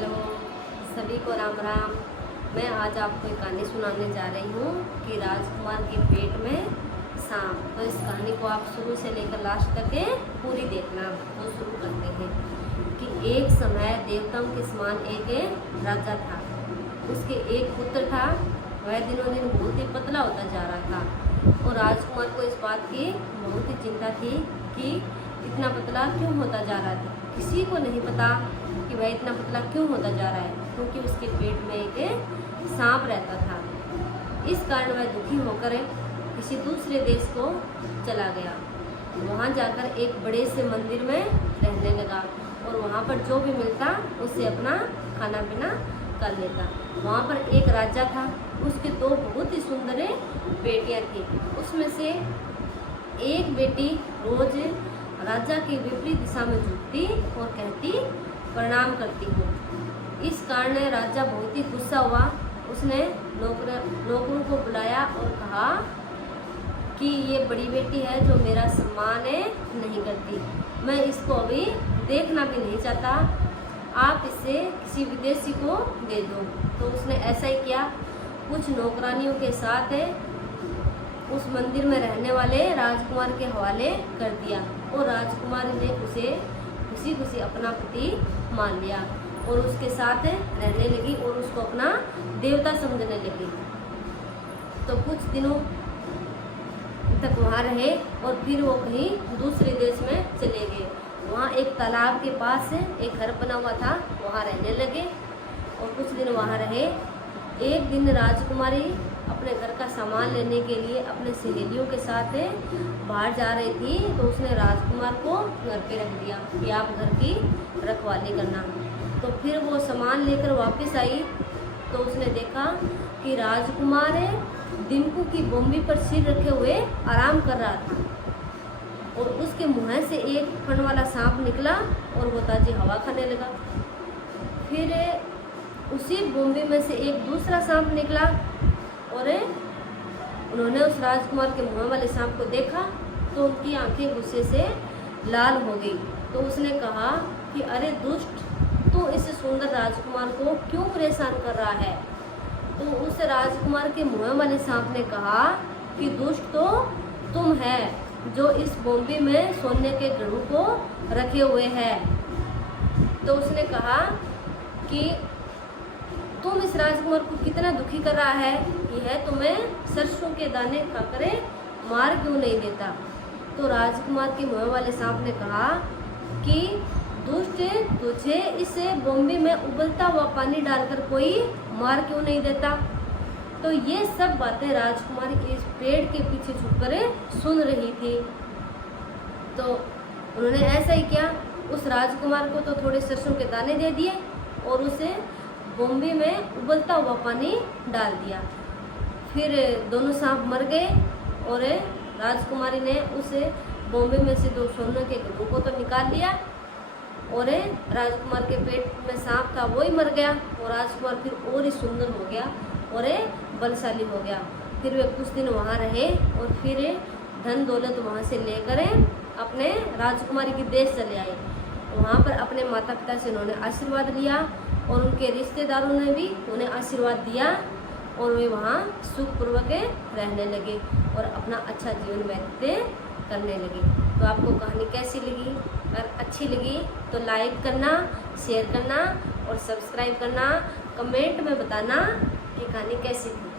Hello सभी को राम राम। मैं आज आपको एक कहानी सुनाने जा रही हूँ कि राजकुमार के पेट में सांप। तो इस कहानी को आप शुरू से लेकर लास्ट तक पूरी देखना। तो शुरू करते हैं कि एक समय देवताओं के समान एक राजा था। उसके एक पुत्र था। वह दिनों दिन बहुत ही पतला होता जा रहा था और राजकुमार को इस बात की बहुत ही चिंता थी कि इतना पतला क्यों होता जा रहा था। किसी को नहीं पता कि वह इतना पतला क्यों होता जा रहा है, क्योंकि उसके पेट में एक सांप रहता था। इस कारण वह दुखी होकर किसी दूसरे देश को चला गया। वहाँ जाकर एक बड़े से मंदिर में रहने लगा और वहाँ पर जो भी मिलता उससे अपना खाना पीना कर लेता। वहाँ पर एक राजा था। उसके दो बहुत ही सुंदर बेटियाँ थी। उसमें से एक बेटी रोज राजा के विपरीत दिशा में झुकती और कहती प्रणाम करती हूँ। इस कारण राजा बहुत ही गुस्सा हुआ। उसने नौकरों को बुलाया और कहा कि ये बड़ी बेटी है जो मेरा सम्मान नहीं करती, मैं इसको अभी देखना भी नहीं चाहता, आप इसे किसी विदेशी को दे दो। तो उसने ऐसा ही किया। कुछ नौकरानियों के साथ उस मंदिर में रहने वाले राजकुमार के हवाले कर दिया और राजकुमारी ने उसे खुशी खुशी अपना पति मान लिया और उसके साथ रहने लगी और उसको अपना देवता समझने लगी। तो कुछ दिनों तक वहाँ रहे और फिर वो कहीं दूसरे देश में चले गए। वहाँ एक तालाब के पास एक घर बना हुआ था, वहाँ रहने लगे और कुछ दिन वहाँ रहे। एक दिन राजकुमारी अपने घर का सामान लेने के लिए अपने सहेलियों के साथ बाहर जा रही थी। तो उसने राजकुमार को घर पे रख दिया कि आप घर की रखवाली करना। तो फिर वो सामान लेकर वापस आई तो उसने देखा कि राजकुमार दिम्पू की बोम्बी पर सिर रखे हुए आराम कर रहा था और उसके मुँह से एक फन वाला सांप निकला और वो ताजी हवा खाने लगा। फिर उसी बोम्बे में से एक दूसरा सांप निकला और उन्होंने उस राजकुमार के मुँह वाले सांप को देखा तो उनकी आंखें गुस्से से लाल हो गई। तो उसने कहा कि अरे दुष्ट, तू इस सुंदर राजकुमार को क्यों परेशान कर रहा है। तो उस राजकुमार के मुँह वाले सांप ने कहा कि दुष्ट तो तुम है जो इस बोम्बे में सोने के गढ़ू को रखे हुए है। तो उसने कहा कि तुम इस राजकुमार को कितना दुखी कर रहा है, यह तुम्हें सरसों के दाने खाकर मार क्यों नहीं देता। तो राजकुमार के मुँह वाले सांप ने कहा कि दुष्ट, तुझे इस बोम्बे में उबलता हुआ पानी डालकर कोई मार क्यों नहीं देता। तो ये सब बातें राजकुमारी इस पेड़ के पीछे छुपकर सुन रही थी। तो उन्होंने ऐसा ही किया, उस राजकुमार को तो थोड़े सरसों के दाने दे दिए और उसे बोम्बे में उबलता हुआ पानी डाल दिया। फिर दोनों सांप मर गए और राजकुमारी ने उस बोम्बे में से दो सोने के गड्ढों को तो निकाल लिया और राजकुमार के पेट में सांप था वो ही मर गया और राजकुमार फिर और ही सुंदर हो गया और बलशाली हो गया। फिर वे कुछ दिन वहाँ रहे और फिर धन दौलत वहाँ से लेकर अपने राजकुमारी के देश चले आए। वहाँ पर अपने माता पिता से उन्होंने आशीर्वाद लिया और उनके रिश्तेदारों ने भी उन्हें आशीर्वाद दिया और वे वहाँ सुखपूर्वक रहने लगे और अपना अच्छा जीवन व्यतीत करने लगे। तो आपको कहानी कैसी लगी? अगर अच्छी लगी तो लाइक करना, शेयर करना और सब्सक्राइब करना। कमेंट में बताना कि कहानी कैसी थी।